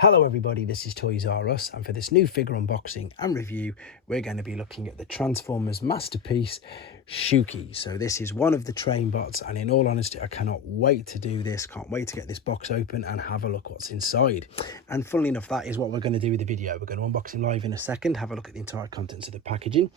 Hello everybody, this is Toys R Us, and for this new figure unboxing and review we're going to be looking at the Transformers masterpiece Shouki. So this is one of the train bots, and in all honesty I cannot wait to do this, can't wait to get this box open and have a look what's inside. And funnily enough, that is what we're going to do with the video. We're going to unbox him live in a second, have a look at the entire contents of the packaging.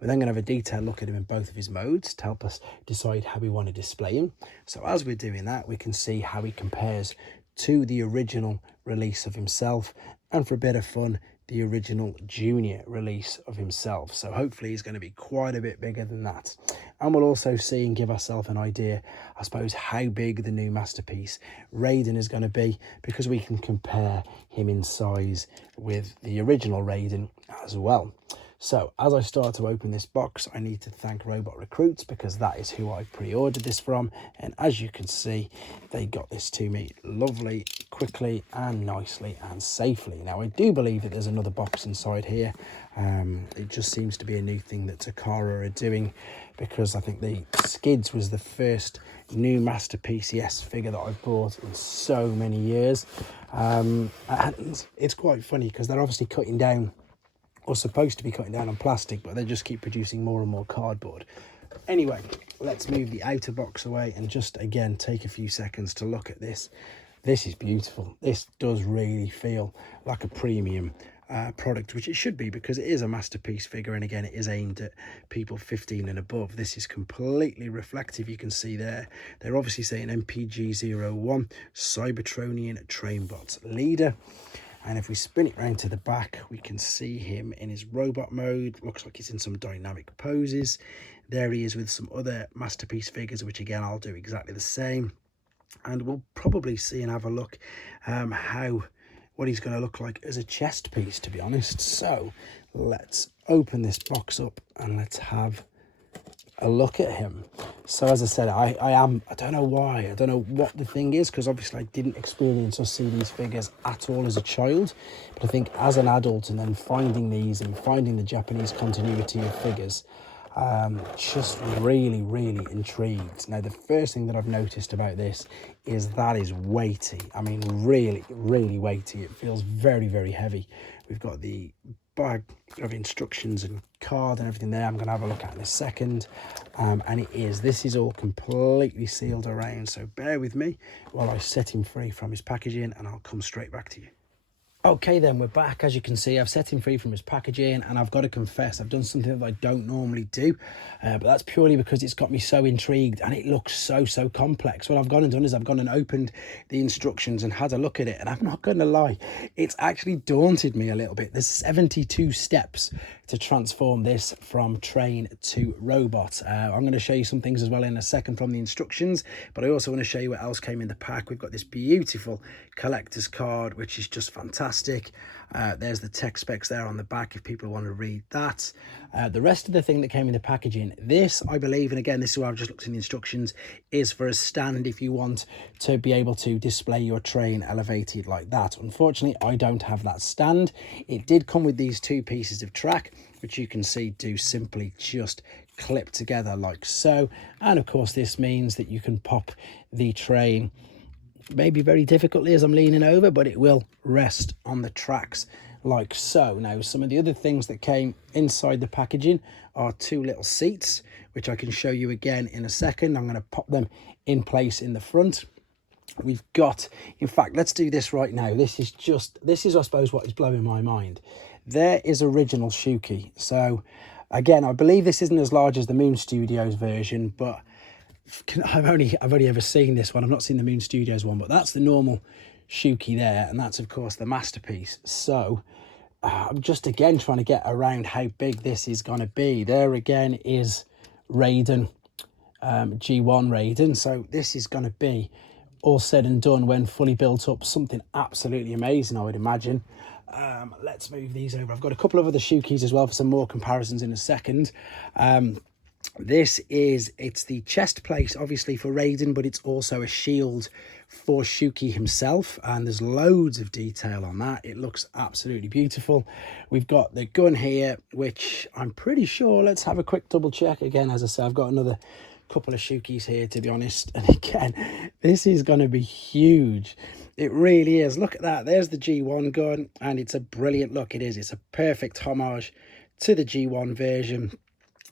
We're then going to have a detailed look at him in both of his modes to help us decide how we want to display him. So as we're doing that, we can see how he compares to the original release of himself, and for a bit of fun, the original junior release of himself. So hopefully he's going to be quite a bit bigger than that. And we'll also see and give ourselves an idea, I suppose, how big the new masterpiece Raiden is going to be, because we can compare him in size with the original Raiden as well. So as I start to open this box, I need to thank Robot Recruits, because that is who I pre-ordered this from. And as you can see, they got this to me lovely, quickly and nicely and safely. Now, I do believe that there's another box inside here. It just seems to be a new thing that Takara are doing, because I think the Skids was the first new Masterpiece Yes figure that I've bought in so many years. And it's quite funny because they're obviously cutting down, or supposed to be cutting down on plastic, but they just keep producing more and more cardboard. Anyway, let's move the outer box away and just again take a few seconds to look at this. This is beautiful. This does really feel like a premium product, which it should be, because it is a masterpiece figure, and again it is aimed at people 15 and above. This is completely reflective. You can see there they're obviously saying MPG 01 Cybertronian Trainbot leader. And if we spin it round to the back, we can see him in his robot mode. Looks like he's in some dynamic poses. There he is with some other masterpiece figures, which again I'll do exactly the same. And we'll probably see and have a look what he's going to look like as a chest piece, to be honest. So let's open this box up and let's have a look at him. So as I said, I don't know why, I don't know what the thing is, because obviously I didn't experience or see these figures at all as a child, but I think as an adult, and then finding these and finding the Japanese continuity of figures, just really intrigued. Now, the first thing that I've noticed about this is that is weighty. I mean, really weighty. It feels very heavy. We've got the bag of instructions and card and everything there. I'm going to have a look at in a second. And this is all completely sealed around, so bear with me while I set him free from his packaging, and I'll come straight back to you. Okay, then we're back. As you can see, I've set him free from his packaging, and I've got to confess I've done something that I don't normally do, but that's purely because it's got me so intrigued and it looks so complex. What I've gone and done is I've gone and opened the instructions and had a look at it, and I'm not going to lie, it's actually daunted me a little bit. There's 72 steps to transform this from train to robot. I'm going to show you some things as well in a second from the instructions, but I also want to show you what else came in the pack. We've got this beautiful collector's card, which is just fantastic. There's the tech specs there on the back if people want to read that. The rest of the thing that came in the packaging, this I believe, and again this is where I've just looked in the instructions, is for a stand if you want to be able to display your train elevated like that. Unfortunately, I don't have that stand. It did come with these two pieces of track, which you can see do simply just clip together like so. And of course this means that you can pop the train, maybe very difficultly as I'm leaning over, but it will rest on the tracks like so. Now, some of the other things that came inside the packaging are two little seats, which I can show you again in a second. I'm going to pop them in place in the front. We've got, in fact, let's do this right now. This is I suppose what is blowing my mind. There is original Shouki. So again, I believe this isn't as large as the Moon Studios version, but I've only ever seen this one. I've not seen the Moon Studios one, but that's the normal Shouki there, and that's of course the masterpiece. So I'm just again trying to get around how big this is going to be. There again is Raiden, G1 Raiden. So this is going to be, all said and done, when fully built up, something absolutely amazing, I would imagine. Let's move these over. I've got a couple of other Shoukis as well for some more comparisons in a second. It's the chest plate obviously for Raiden, but it's also a shield for Shouki himself, and there's loads of detail on that. It looks absolutely beautiful. We've got the gun here, which I'm pretty sure, let's have a quick double check again. As I say, I've got another couple of Shoukis here, to be honest. And again, this is going to be huge. It really is. Look at that. There's the G1 gun, and it's a brilliant look. It is. It's a perfect homage to the G1 version.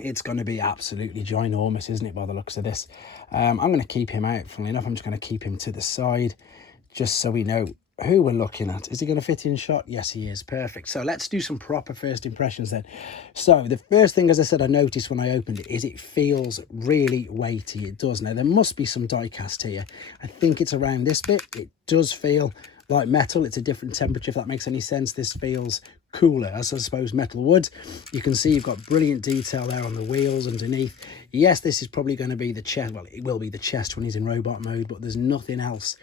It's going to be absolutely ginormous, isn't it, by the looks of this? I'm going to keep him out, funnily enough. I'm just going to keep him to the side, just so we know who we're looking at. Is he going to fit in shot? Yes, he is. Perfect. So let's do some proper first impressions then. So the first thing, as I said, I noticed when I opened it is it feels really weighty. It does. Now, there must be some die cast here. I think it's around this bit. It does feel like metal. It's a different temperature, if that makes any sense. This feels cooler, as I suppose metal would. You can see you've got brilliant detail there on the wheels underneath. Yes, this is probably going to be the chest. Well, it will be the chest when he's in robot mode, but there's nothing else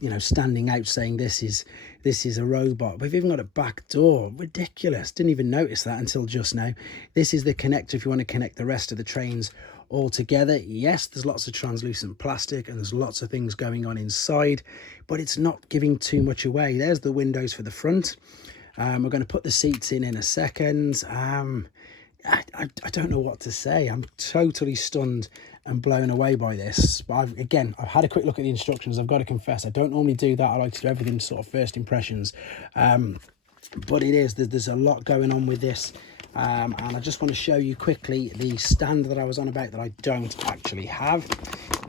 you know, standing out saying this is a robot. We've even got a back door. Ridiculous. Didn't even notice that until just now. This is the connector if you want to connect the rest of the trains all together. Yes, there's lots of translucent plastic and there's lots of things going on inside, but it's not giving too much away. There's the windows for the front. We're going to put the seats in a second. I don't know what to say. I'm totally stunned and blown away by this. But I've had a quick look at the instructions. I've got to confess, I don't normally do that. I like to do everything sort of first impressions. But it is, there's a lot going on with this. And I just want to show you quickly the stand that I was on about that I don't actually have.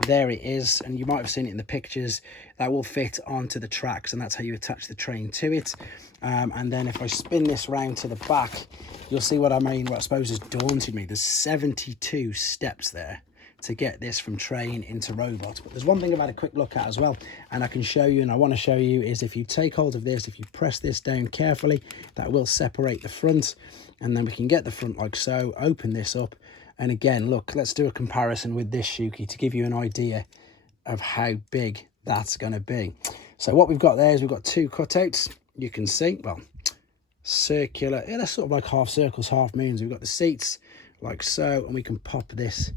There it is, and you might have seen it in the pictures. That will fit onto the tracks, and that's how you attach the train to it. And then if I spin this round to the back, you'll see what I mean, what I suppose has daunted me. There's 72 steps there to get this from train into robot. But there's one thing I've had a quick look at as well, and I can show you, and I want to show you, is if you take hold of this, if you press this down carefully, that will separate the front, and then we can get the front like so, open this up, and again, look, let's do a comparison with this Shouki to give you an idea of how big that's going to be. So what we've got there is we've got two cutouts. You can see, well, circular, yeah, they're sort of like half circles, half moons. We've got the seats like so, and we can pop this,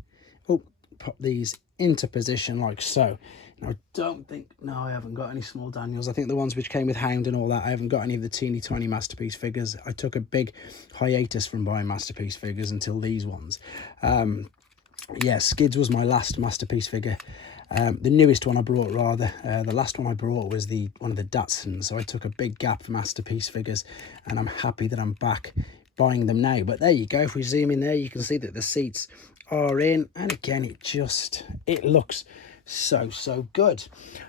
pop these into position like so. Now, I don't think, no, I haven't got any small Daniels. I think the ones which came with Hound and all that, I haven't got any of the teeny tiny Masterpiece figures. I took a big hiatus from buying Masterpiece figures until these ones. Yeah, Skids was my last Masterpiece figure. The newest one I brought, rather. The last one I brought was one of the Datsuns, so I took a big gap for Masterpiece figures, and I'm happy that I'm back buying them now. But there you go. If we zoom in there, you can see that the seats are in, and again, it looks so good.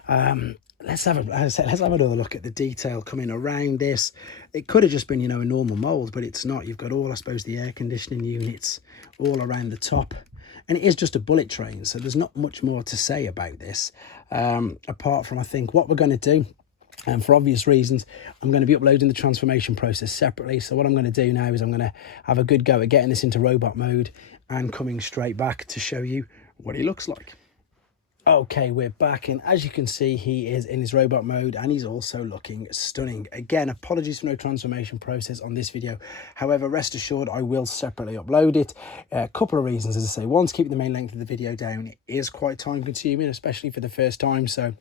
Let's have another look at the detail coming around this. It could have just been, you know, a normal mold, but it's not. You've got all, I suppose, the air conditioning units all around the top, and it is just a bullet train, so there's not much more to say about this, apart from, I think, what we're going to do. And for obvious reasons, I'm going to be uploading the transformation process separately. So what I'm going to do now is I'm going to have a good go at getting this into robot mode and coming straight back to show you what he looks like. Okay, we're back, and as you can see, he is in his robot mode, and he's also looking stunning. Again, apologies for no transformation process on this video. However, rest assured, I will separately upload it. A couple of reasons, as I say. One, to keep the main length of the video down. It is quite time consuming, especially for the first time, so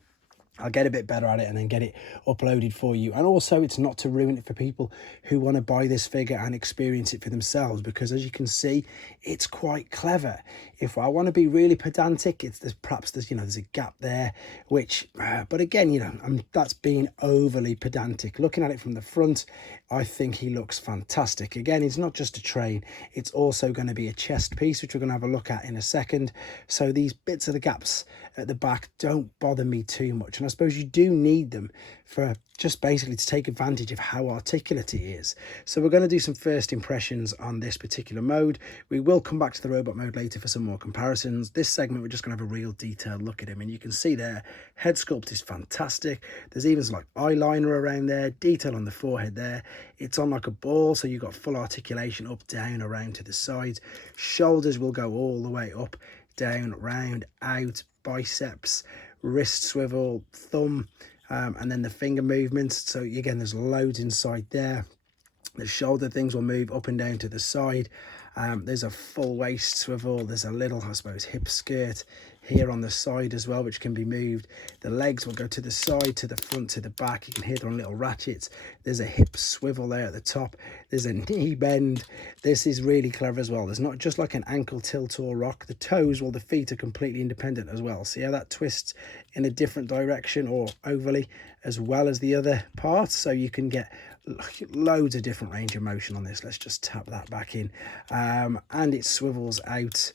I'll get a bit better at it and then get it uploaded for you. And also, it's not to ruin it for people who want to buy this figure and experience it for themselves, because as you can see, it's quite clever. If I want to be really pedantic, there's a gap there, which, but again, you know, that's being overly pedantic. Looking at it from the front, I think he looks fantastic. Again, it's not just a train, it's also going to be a chest piece, which we're going to have a look at in a second. So these bits of the gaps at the back don't bother me too much, and I suppose you do need them for just basically to take advantage of how articulate it is. So we're going to do some first impressions on this particular mode. We will come back to the robot mode later for some more comparisons. This segment, we're just going to have a real detailed look at him, and you can see there, head sculpt is fantastic. There's even some like eyeliner around there, detail on the forehead there. It's on like a ball, so you've got full articulation up, down, around to the sides. Shoulders will go all the way up, down, round, out, biceps, wrist swivel, thumb, and then the finger movements. So again, there's loads inside there. The shoulder things will move up and down to the side. There's a full waist swivel. There's a little, I suppose, hip skirt here on the side as well, which can be moved. The legs will go to the side, to the front, to the back. You can hear they're on little ratchets. There's a hip swivel there at the top. There's a knee bend. This is really clever as well. There's not just like an ankle tilt or rock. The toes, well, the feet are completely independent as well. See how that twists in a different direction or overly, as well as the other parts, so you can get loads of different range of motion on this. Let's just tap that back in, and it swivels out.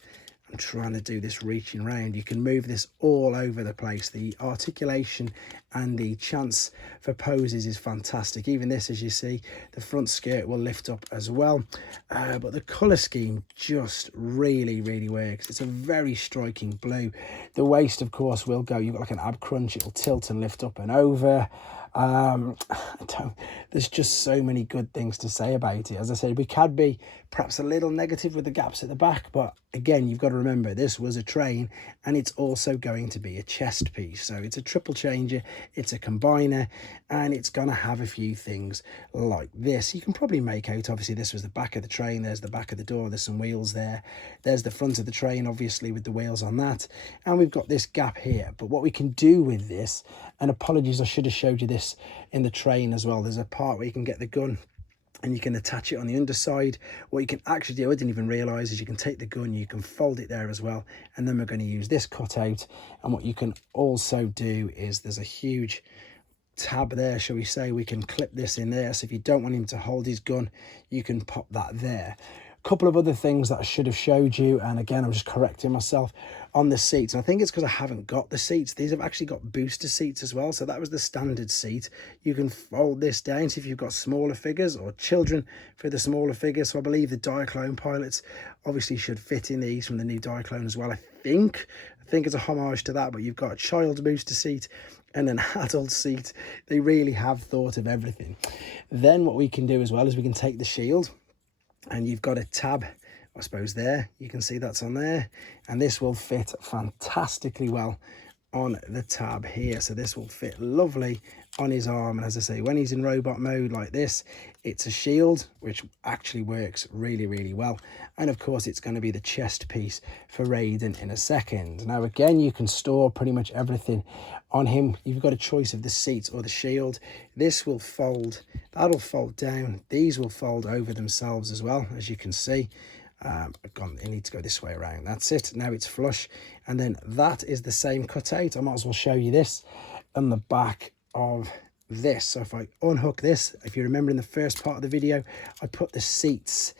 I'm trying to do this reaching round. You can move this all over the place. The articulation and the chance for poses is fantastic. Even this, as you see, the front skirt will lift up as well, but the color scheme just really works. It's a very striking blue. The waist, of course, will go, you've got like an ab crunch. It will tilt and lift up and over. There's just so many good things to say about it. As I said, we can be perhaps a little negative with the gaps at the back, but again, you've got to remember this was a train, and it's also going to be a chest piece. So it's a triple changer, it's a combiner, and it's going to have a few things like this. You can probably make out, obviously this was the back of the train, there's the back of the door, there's some wheels there, there's the front of the train obviously with the wheels on that, and we've got this gap here. But what we can do with this, and apologies, I should have showed you this in the train as well, there's a part where you can get the gun and you can attach it on the underside. What you can actually do, I didn't even realise, is you can take the gun, you can fold it there as well, and then we're going to use this cutout. And what you can also do is there's a huge tab there, shall we say, we can clip this in there, so if you don't want him to hold his gun, you can pop that there. A couple of other things that I should have showed you, and again, I'm just correcting myself on the seats. And I think it's because I haven't got the seats. These have actually got booster seats as well. So that was the standard seat. You can fold this down, so if you've got smaller figures or children for the smaller figures. So I believe the Diaclone pilots obviously should fit in these from the new Diaclone as well. I think it's a homage to that, but you've got a child booster seat and an adult seat. They really have thought of everything. Then what we can do as well is we can take the shield, and you've got a tab, I suppose, there. You can see that's on there, and this will fit fantastically well on the tab here. So this will fit lovely on his arm. And as I say, when he's in robot mode like this, it's a shield, which actually works really well. And of course, it's going to be the chest piece for Raiden in a second. Now, again, you can store pretty much everything on him. You've got a choice of the seat or the shield. This will fold, that'll fold down. These will fold over themselves as well, as you can see. I need to go this way around. That's it. Now it's flush. And then that is the same cutout. I might as well show you this on the back of this. So if I unhook this, if you remember in the first part of the video, I put the seats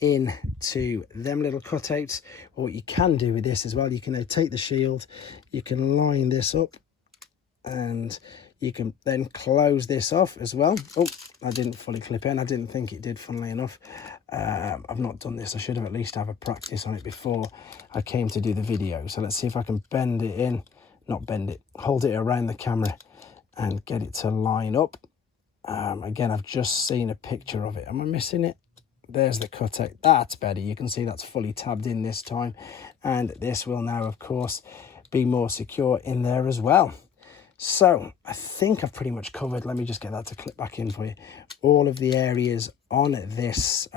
into them little cutouts. Well, what you can do with this as well, you can now take the shield, you can line this up, and you can then close this off as well. Oh, I didn't fully clip in. I didn't think it did, funnily enough. I've not done this. I should have at least have a practice on it before I came to do the video. So let's see if I can bend it in, not bend it, hold it around the camera and get it to line up. Again, I've just seen a picture of it. Am I missing it? There's the cutout. That's better. You can see that's fully tabbed in this time. And this will now, of course, be more secure in there as well. So I think I've pretty much covered, let me just get that to clip back in for you, all of the areas on this.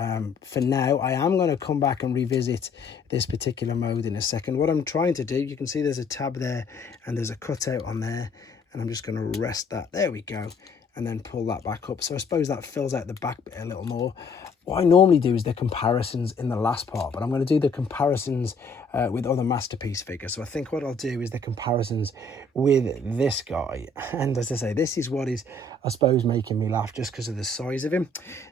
For now, I am going to come back and revisit this particular mode in a second. What I'm trying to do, you can see there's a tab there and there's a cutout on there, and I'm just going to rest that. There we go. And then pull that back up. So I suppose that fills out the back bit a little more. What I normally do is the comparisons in the last part, but I'm going to do the comparisons with other Masterpiece figures. So I think what I'll do is the comparisons with this guy. And as I say, this is what is, I suppose, making me laugh just because of the size of him.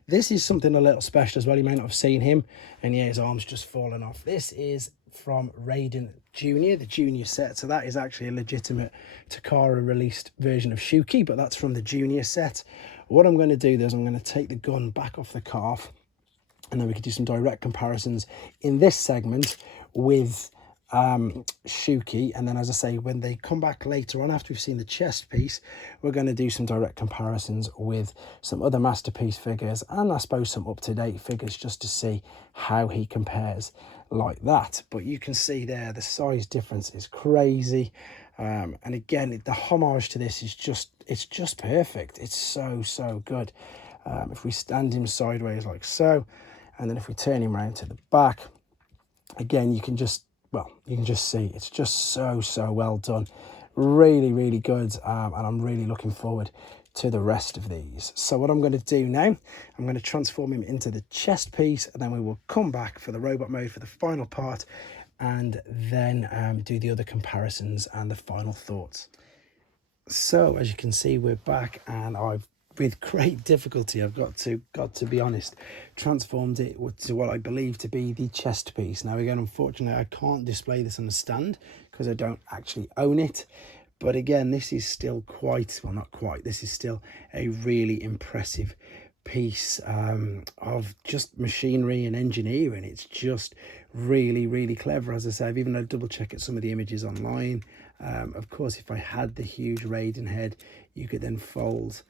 This is something a little special as well. You may not have seen him. And yeah, his arm's just fallen off. This is from Raiden Jr., the Junior set. So that is actually a legitimate Takara released version of Shouki, but that's from the Junior set. What I'm going to do is I'm going to take the gun back off the calf, and then we can do some direct comparisons in this segment with Shouki. And then, as I say, when they come back later on, after we've seen the chest piece, we're going to do some direct comparisons with some other Masterpiece figures, and I suppose some up-to-date figures, just to see how he compares like that. But you can see there, the size difference is crazy. And again, the homage to this is it's just perfect. It's so good. If we stand him sideways like so, And then if we turn him around to the back, again, you can just see it's just so well done. Really, really good. And I'm really looking forward to the rest of these. So what I'm going to do now, I'm going to transform him into the chest piece, and then we will come back for the robot mode for the final part, and then do the other comparisons and the final thoughts. So as you can see, we're back, and I've, with great difficulty, I've got to be honest, transformed it to what I believe to be the chest piece. Now again, unfortunately, I can't display this on a stand because I don't actually own it. But again, this is still quite, well, not quite, this is still a really impressive piece of just machinery and engineering. It's just really, really clever. As I say, I've even had to double check at some of the images online. Of course, if I had the huge Raiden head, you could then fold,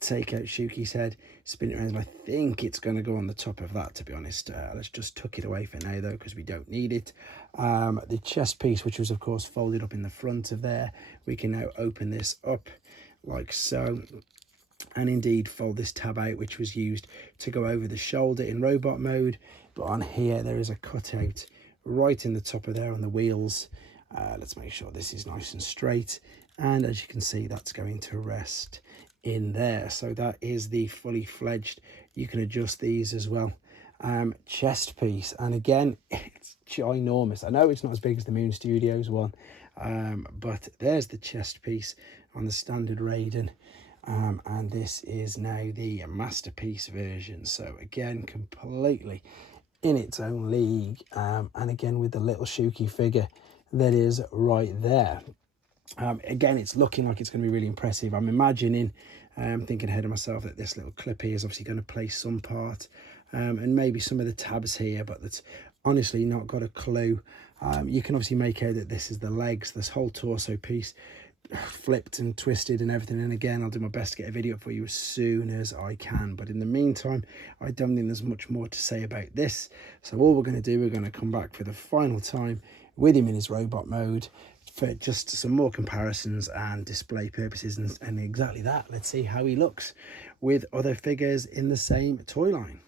take out Shouki's head, spin it around, and I think it's going to go on the top of that, to be honest. Let's just tuck it away for now, though, because we don't need it. The chest piece, which was, of course, folded up in the front of there, we can now open this up like so, and indeed fold this tab out, which was used to go over the shoulder in robot mode. But on here, there is a cutout right in the top of there on the wheels. Let's make sure this is nice and straight. And as you can see, that's going to rest in there. So that is the fully fledged, you can adjust these as well, chest piece. And again, it's ginormous. I know it's not as big as the Moon Studios one, but there's the chest piece on the standard Raiden. And this is now the masterpiece version. So again, completely in its own league. And again, with the little Shouki figure that is right there. Again, it's looking like it's going to be really impressive. I'm imagining, thinking ahead of myself, that this little clip here is obviously going to play some part, and maybe some of the tabs here, but that's honestly not got a clue. You can obviously make out that this is the legs, this whole torso piece flipped and twisted and everything. And again, I'll do my best to get a video up for you as soon as I can. But in the meantime, I don't think there's much more to say about this. So all we're going to do, we're going to come back for the final time with him in his robot mode for just some more comparisons and display purposes, and exactly that. Let's see how he looks with other figures in the same toy line.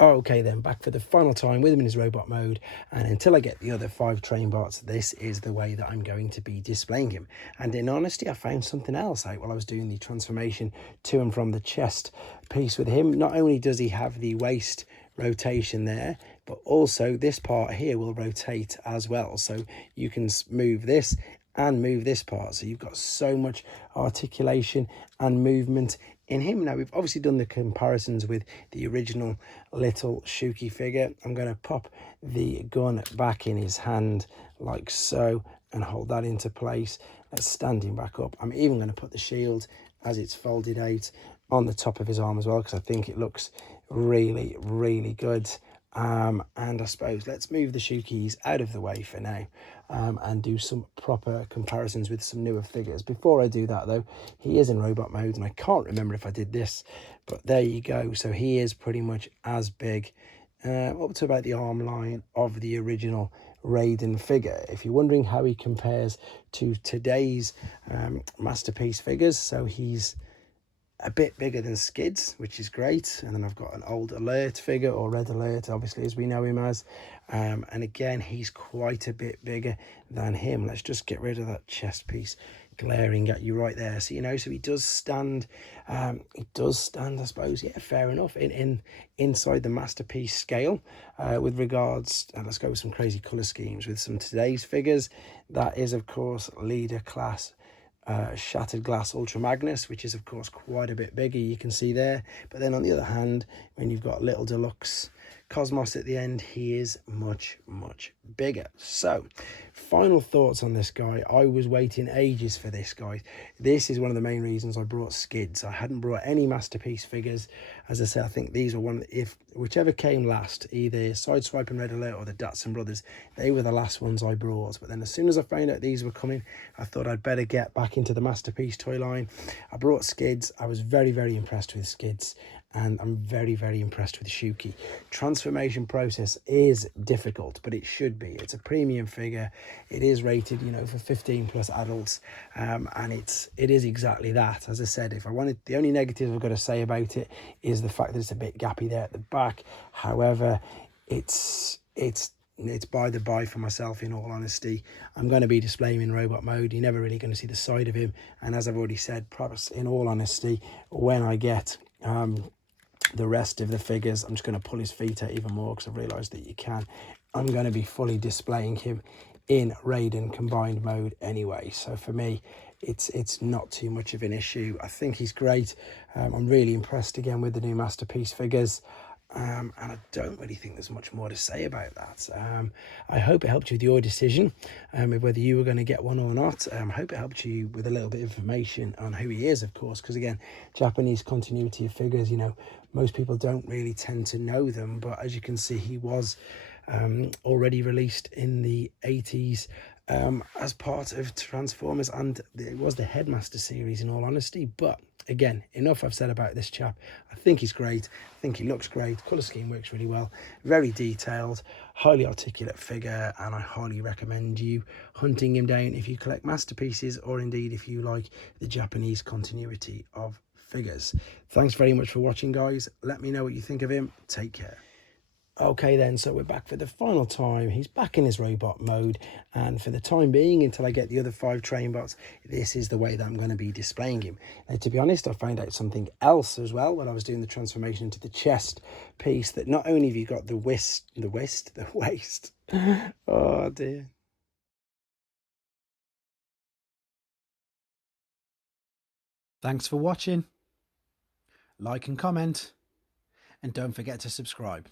Okay then, back for the final time with him in his robot mode, and until I get the other 5 train bots, this is the way that I'm going to be displaying him. And in honesty, I found something else out while I was doing the transformation to and from the chest piece with him. Not only does he have the waist rotation there, but also this part here will rotate as well. So you can move this and move this part. So you've got so much articulation and movement in him. Now, we've obviously done the comparisons with the original little Shouki figure. I'm going to pop the gun back in his hand like so and hold that into place. Let's stand him back up. I'm even going to put the shield as it's folded out on the top of his arm as well, because I think it looks really, really good. And I suppose let's move the Shoukis out of the way for now, and do some proper comparisons with some newer figures. Before I do that, though, he is in robot mode, and I can't remember if I did this, but there you go. So he is pretty much as big, up to about the arm line of the original Raiden figure. If you're wondering how he compares to today's masterpiece figures, so he's a bit bigger than Skids, which is great. And then I've got an old Alert figure, or Red Alert, obviously, as we know him as. And again, he's quite a bit bigger than him. Let's just get rid of that chest piece glaring at you right there. So, you know, so he does stand, I suppose, yeah, fair enough, inside the masterpiece scale, with regards, and let's go with some crazy colour schemes with some today's figures. That is, of course, leader class Shattered Glass Ultra Magnus, which is of course quite a bit bigger, you can see there. But then on the other hand, when you've got Little Deluxe Cosmos at the end, he is much, much bigger. So, final thoughts on this guy. I was waiting ages for this guy. This is one of the main reasons I brought Skids. I hadn't brought any masterpiece figures. As I say, I think these were one, if whichever came last, either Sideswipe and Red Alert or the Datsun Brothers, they were the last ones I brought. But then as soon as I found out these were coming, I thought I'd better get back into the masterpiece toy line. I brought Skids. I was very, very impressed with Skids. and I'm very, very impressed with Shouki. Transformation process is difficult, but it should be. It's a premium figure. It is rated, you know, for 15+ adults, and it is exactly that. As I said, if I wanted, the only negative I've got to say about it is the fact that it's a bit gappy there at the back. However, it's by the by for myself, in all honesty. I'm going to be displaying him in robot mode. You're never really going to see the side of him, and as I've already said, perhaps in all honesty, when I get the rest of the figures, I'm just going to pull his feet out even more, because I've realized that you can. I'm going to be fully displaying him in Raiden combined mode anyway, so for me it's not too much of an issue. I think he's great. I'm really impressed again with the new Masterpiece figures. And I don't really think there's much more to say about that. I hope it helped you with your decision, whether you were going to get one or not. I hope it helped you with a little bit of information on who he is, of course, because again, Japanese continuity of figures, you know, most people don't really tend to know them, but as you can see, he was already released in the 80s as part of Transformers, and it was the Headmaster series, in all honesty. But again, enough I've said about this chap. I think he's great. I think he looks great. Colour scheme works really well. Very detailed, highly articulate figure, and I highly recommend you hunting him down if you collect Masterpieces, or indeed if you like the Japanese continuity of figures. Thanks very much for watching, guys. Let me know what you think of him. Take care. Okay then, so we're back for the final time. He's back in his robot mode, and for the time being, until I get the other 5 train bots, this is the way that I'm going to be displaying him. Now, to be honest, I found out something else as well when I was doing the transformation into the chest piece, that not only have you got the waist, oh dear. Thanks for watching. Like and comment, and don't forget to subscribe.